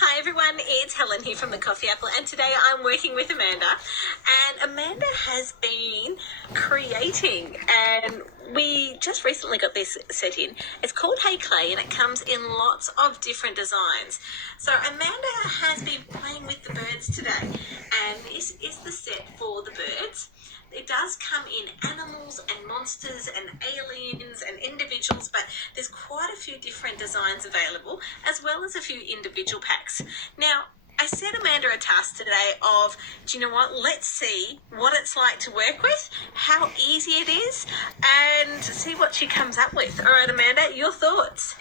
Hi everyone, it's Helen here from the Coffee Apple, and today I'm working with Amanda, and Amanda has been creating, and we just recently got this set in. It's called Hey Clay, and it comes in lots of different designs. So Amanda has been playing with the birds today, and this is the set for the birds. It does come in animals and monsters and aliens and individuals, but there's quite a few different designs available, as well as a few individual packs. Now, I set Amanda a task today of, do you know what, let's see what it's like to work with, how easy it is, and see what she comes up with. All right, Amanda, your thoughts?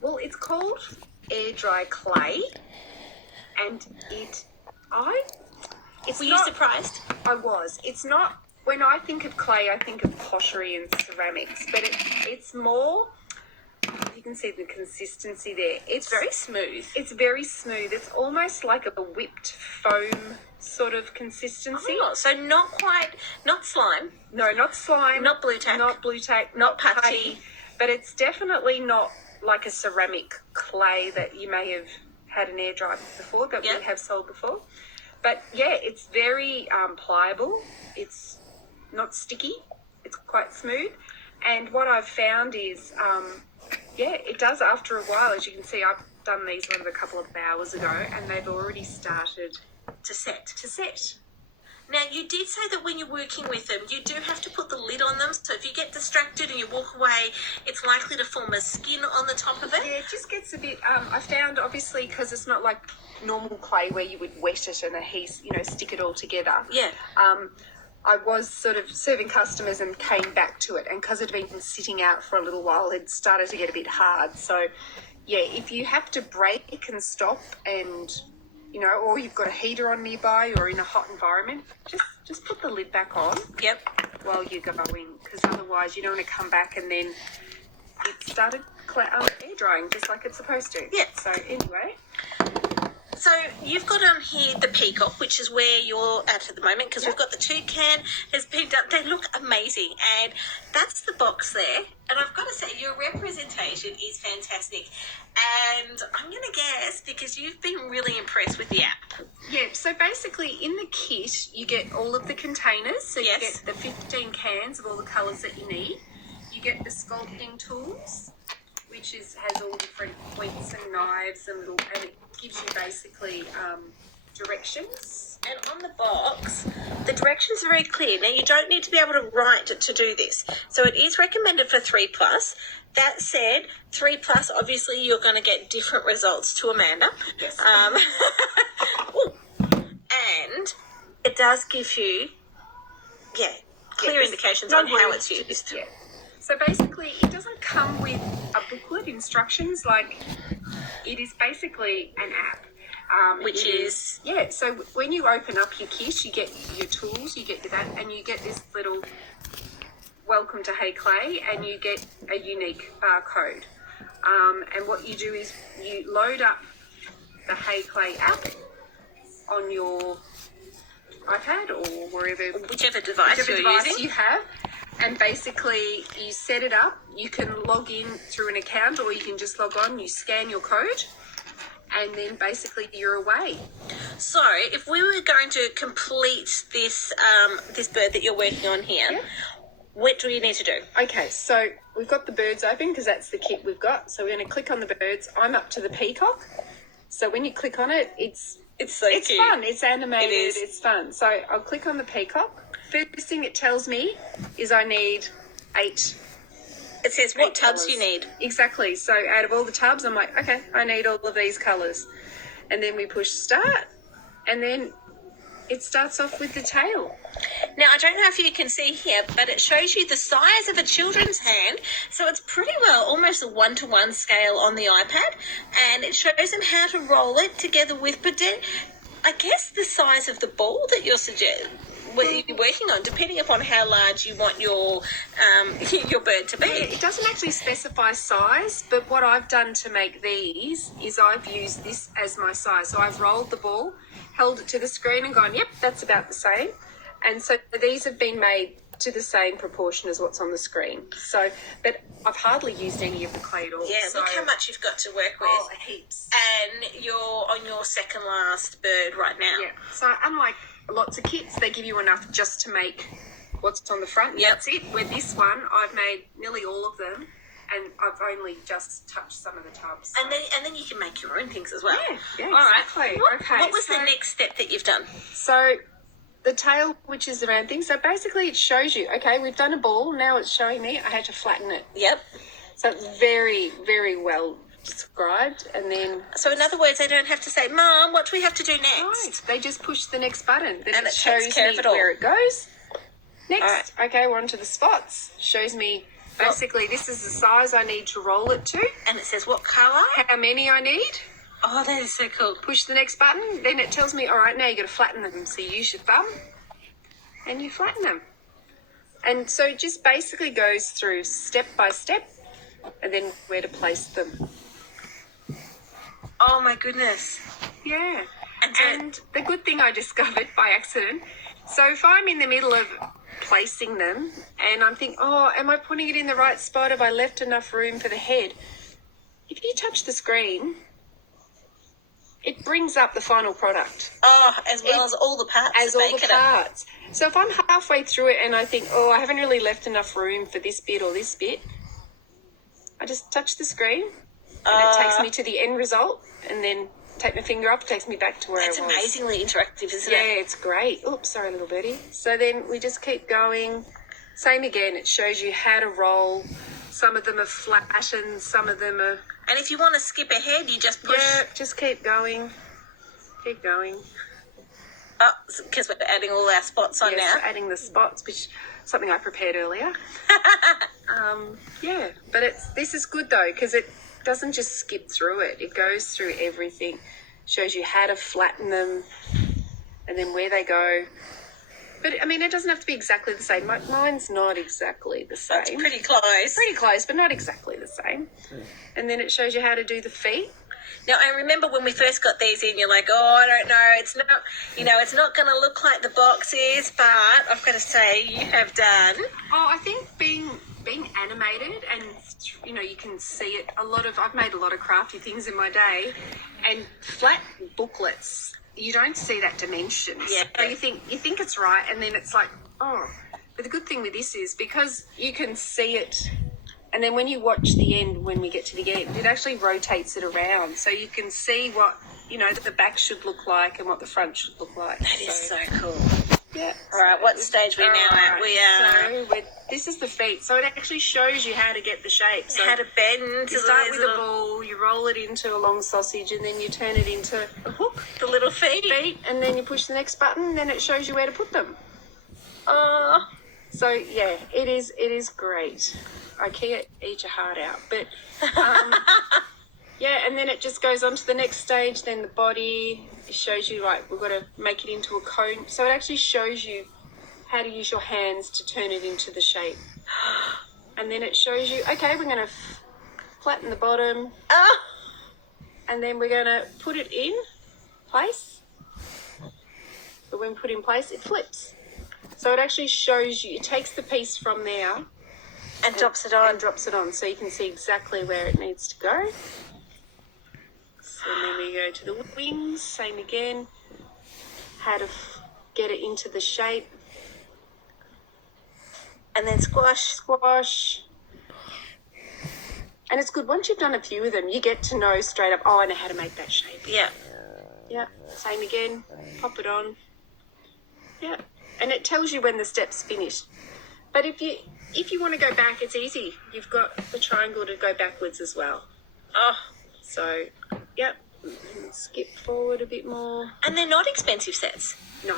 Well, it's called Air Dry Clay, and Were you surprised? I was. It's not, when I think of clay, I think of pottery and ceramics, but it's more, you can see the consistency there. It's very smooth. It's very smooth. It's almost like a whipped foam sort of consistency. Oh, so not slime. No, not slime. Not blue tack. Not blue tack. Not putty. But it's definitely not like a ceramic clay that you may have had an air dry before, that we have sold before. But yeah, it's very pliable. It's not sticky. It's quite smooth. And what I've found is, it does after a while. As you can see, I've done these ones a couple of hours ago, and they've already started To set. set. Now, you did say that when you're working with them, you do have to put the lid on them. So if you get distracted and you walk away, it's likely to form a skin on the top of it. Yeah, it just gets a bit, I found, obviously, because it's not like normal clay where you would wet it and stick it all together. Yeah. I was sort of serving customers and came back to it, and because it had been sitting out for a little while, it started to get a bit hard. So, yeah, if you have to break and stop and, or you've got a heater on nearby or in a hot environment, just put the lid back on. Yep. While you're going, because otherwise you don't want to come back and then it started air drying just like it's supposed to. Yeah. So anyway. So you've got on here the peacock, which is where you're at the moment, because we've got the toucan has picked up. They look amazing, and that's the box there. And I've got to say, your representation is fantastic. And I'm going to guess, because you've been really impressed with the app. Yeah, so basically in the kit, you get all of the containers. So you get the 15 cans of all the colours that you need. You get the sculpting tools, which has all different points and knives and it gives you basically directions. And on the box, the directions are very clear. Now, you don't need to be able to write to do this. So it is recommended for 3+. That said, 3+, obviously, you're going to get different results to Amanda. Yes. And it does give you, clear indications on how it's used. Yeah. So basically, it doesn't come with a booklet, instructions, like it is basically an app. So when you open up your kit, you get your tools, you get that, and you get this little welcome to Hey Clay, and you get a unique barcode. And what you do is you load up the Hey Clay app on your iPad or whichever device you're using. You have. And basically, you set it up. You can log in through an account, or you can just log on. You scan your code, and then basically you're away. So, if we were going to complete this this bird that you're working on here, what do you need to do? Okay, so we've got the birds open because that's the kit we've got. So we're going to click on the birds. I'm up to the peacock. So when you click on it, it's cute. fun. It's animated. It is. It's fun. So I'll click on the peacock. First thing it tells me is I need 8. It says what tubs you need. Exactly. So out of all the tubs, I'm like, okay, I need all of these colours. And then we push start, and then it starts off with the tail. Now, I don't know if you can see here, but it shows you the size of a children's hand. So it's pretty well almost a 1-to-1 scale on the iPad. And it shows them how to roll it together with, I guess, the size of the ball that you're working on, depending upon how large you want your bird to be. Yeah, it doesn't actually specify size, but what I've done to make these is I've used this as my size. So I've rolled the ball, held it to the screen and gone, yep, that's about the same. And so these have been made to the same proportion as what's on the screen. So, but I've hardly used any of the clay at all. Yeah, so, look how much you've got to work with. Oh, heaps. And you're on your second last bird right now. Yeah. So unlike lots of kits, they give you enough just to make what's on the front. Yep. That's it. With this one, I've made nearly all of them, and I've only just touched some of the tubs. So. And then you can make your own things as well. Yeah, All right. exactly. What was the next step that you've done? So the tail, which is the round thing. So basically, it shows you. Okay, we've done a ball. Now it's showing me I had to flatten it. Yep. So it's very, very well described. And then, So in other words, they don't have to say, Mom, what do we have to do next? right, they just push the next button. Then And it it shows takes care me of it all. where it goes. Next, All right. okay, we're on to the spots. Shows me basically this is the size I need to roll it to, And it says what colour? how many I need. Oh, that is so cool. Push the next button. Then it tells me, all right, now you got to flatten them. So you use your thumb and you flatten them. And so it just basically goes through step by step and then where to place them. Oh, my goodness. Yeah. And so- And the good thing I discovered by accident, so if I'm in the middle of placing them and I'm thinking, oh, am I putting it in the right spot? Have I left enough room for the head? If you touch the screen, it brings up the final product Oh, as well as all the parts as that all make the it up. parts. So if I'm halfway through it and I think, oh, I haven't really left enough room for this bit or this bit, I just touch the screen and it takes me to the end result and then take my finger up, it takes me back to where It's I was. amazingly interactive, isn't Yeah, it? it's great. Oops, sorry, little birdie. So then we just keep going. Same again, it shows you how to roll. Some of them are flattened, some of them are... And if you want to skip ahead, you just push. Yeah, just keep going. Keep going. Oh, because we're adding all our spots on Yes, now. adding the spots, which something I prepared earlier. Yeah, but this is good though, because it doesn't just skip through it. It goes through everything. Shows you how to flatten them and then where they go. But, I mean, it doesn't have to be exactly the same. Mine's not exactly the same. It's pretty close. Pretty close, but not exactly the same. And then it shows you how to do the feet. Now, I remember when we first got these in, you're like, oh, I don't know. It's not, it's not going to look like the box is, but I've got to say, you have done. Oh, I think being animated and, you can see it. I've made a lot of crafty things in my day, and flat booklets, you don't see that dimension. Yeah. So you think it's right, and then it's like, oh. But the good thing with this is because you can see it, and then when you watch the end, when we get to the end, it actually rotates it around, so you can see what the back should look like and what the front should look like. That is so cool. Yeah. All right, what stage are we now at? Alright, We are So this is the feet. So it actually shows you how to get the shape. So how to bend to you start the with a ball, you roll it into a long sausage, and then you turn it into a hook, the little feet. and then you push the next button, and then it shows you where to put them. Oh, So yeah, it is great. IKEA, eat your heart out. But yeah, and then it just goes on to the next stage. Then the body, it shows you, right, we've got to make it into a cone. So it actually shows you how to use your hands to turn it into the shape. And then it shows you, okay, we're going to flatten the bottom, oh. and then we're going to put it in place. But when put in place, it flips. So it actually shows you, it takes the piece from there And drops it on. and drops it on, so you can see exactly where it needs to go. So then we go to the wings, same again, how to get it into the shape, And then squash. squash. And it's good, once you've done a few of them, you get to know straight up, oh, I know how to make that shape. Yeah. Yeah, same again, pop it on. Yeah, and it tells you when the step's finished. But if you want to go back, it's easy. You've got the triangle to go backwards as well. Oh, So, yep, and skip forward a bit more. and they're not expensive sets. No,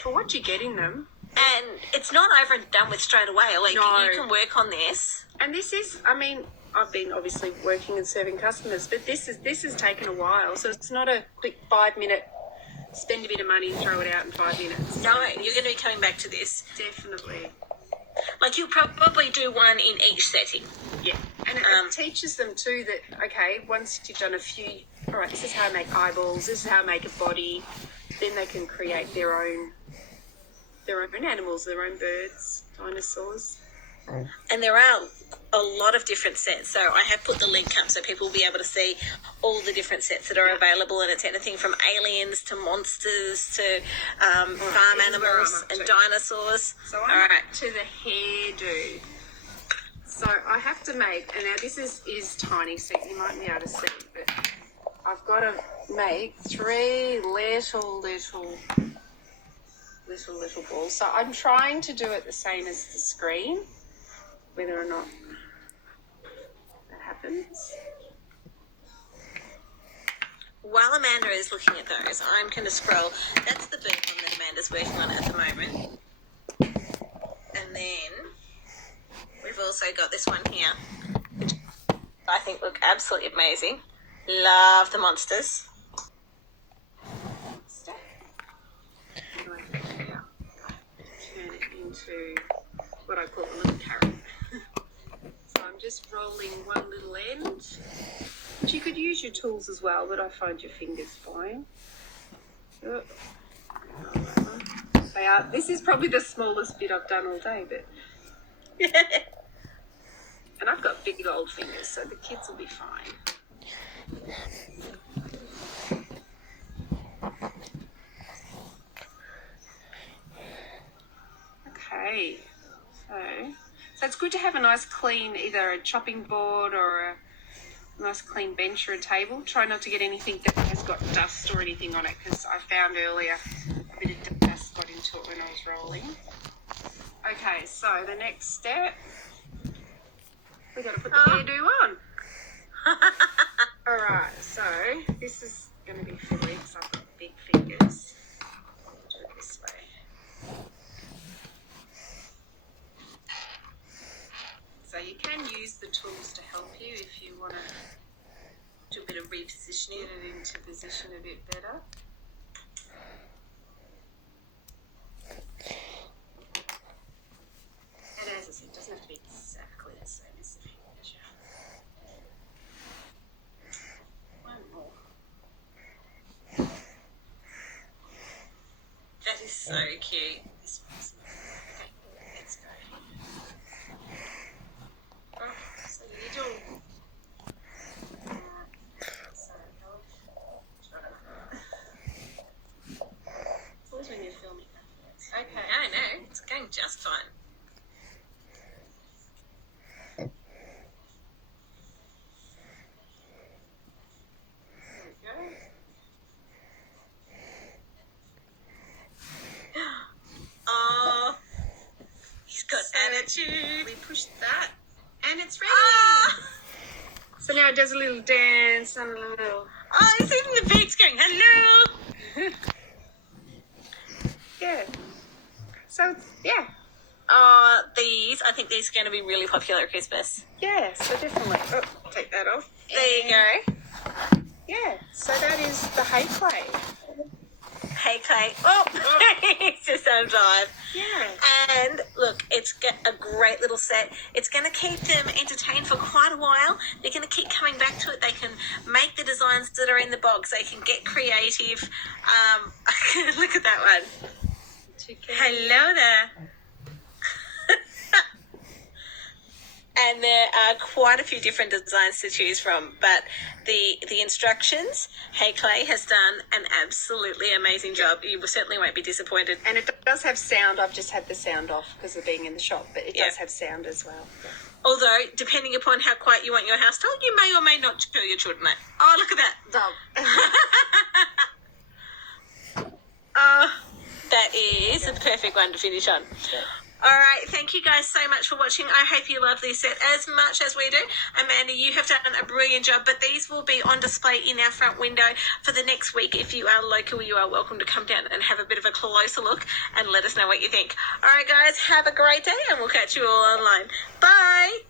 for what you get in them. And it's not over and done with straight away. Like, No. you can work on this. And this is, I mean, I've been obviously working and serving customers, but this has taken a while. So it's not a quick 5-minute, spend a bit of money, throw it out in 5 minutes. No, you're going to be coming back to this. Definitely. Like, you'll probably do one in each setting. Yeah, and it teaches them too that, okay, once you've done a few, all right, this is how I make eyeballs, this is how I make a body, then they can create their own animals, their own birds, dinosaurs. And there are a lot of different sets. So I have put the link up so people will be able to see all the different sets that are available. And it's anything from aliens to monsters to farm animals and dinosaurs. So I'm up to the hairdo. So I have to make, and now this is tiny, so you might be able to see, but I've got to make 3 little balls. So I'm trying to do it the same as the screen, whether or not that happens. While Amanda is looking at those, I'm going to scroll. That's the bird one that Amanda's working on at the moment. And then we've also got this one here, which I think look absolutely amazing. Love the monsters. Turn it into what I call a little carrot. So I'm just rolling one little end. But you could use your tools as well, but I find your fingers fine. Oh, they are. This is probably the smallest bit I've done all day, but and I've got big old fingers, so the kids will be fine. Okay, so it's good to have a nice clean, either a chopping board or a nice clean bench or a table. Try not to get anything that has got dust or anything on it, because I found earlier a bit of dust got into it when I was rolling. Okay, so the next step, we got to put the hairdo on. All right, so this is going to be for me because I've got big fingers. Do it this way. So you can use the tools to help you if you want to do a bit of repositioning it into position a bit better. And as I said, it doesn't have to be exactly the same as the picture. One more. That is so cute. This one's not. Okay, let's go. Oh, so little. It's always when you're filming. Okay. I know, it's going just fine. There we go. Oh, he's got attitude. We push that, and it's ready. Ah! So now it does a little dance and a little. Oh, he's even the beaks going, hello. Yeah. So yeah. These, I think these are going to be really popular at Christmas. Yeah, so definitely. Oh, take that off. There you go. Yeah, so that is the hay clay. Hey, Clay. Oh, he's just on drive. Yeah. And look, it's a great little set. It's going to keep them entertained for quite a while. They're going to keep coming back to it. They can make the designs that are in the box. They can get creative. Look at that one. Hello there. And there are quite a few different designs to choose from, but the instructions, Hey Clay has done an absolutely amazing job. You certainly won't be disappointed. And it does have sound. I've just had the sound off because of being in the shop, but it does have sound as well. Although, depending upon how quiet you want your house told, you may or may not show your children it. Oh, look at that. That is a perfect one to finish on. Yeah. All right, thank you guys so much for watching. I hope you love this set as much as we do. Amanda, you have done a brilliant job, but these will be on display in our front window for the next week. If you are local, you are welcome to come down and have a bit of a closer look and let us know what you think. All right, guys, have a great day, and we'll catch you all online. Bye.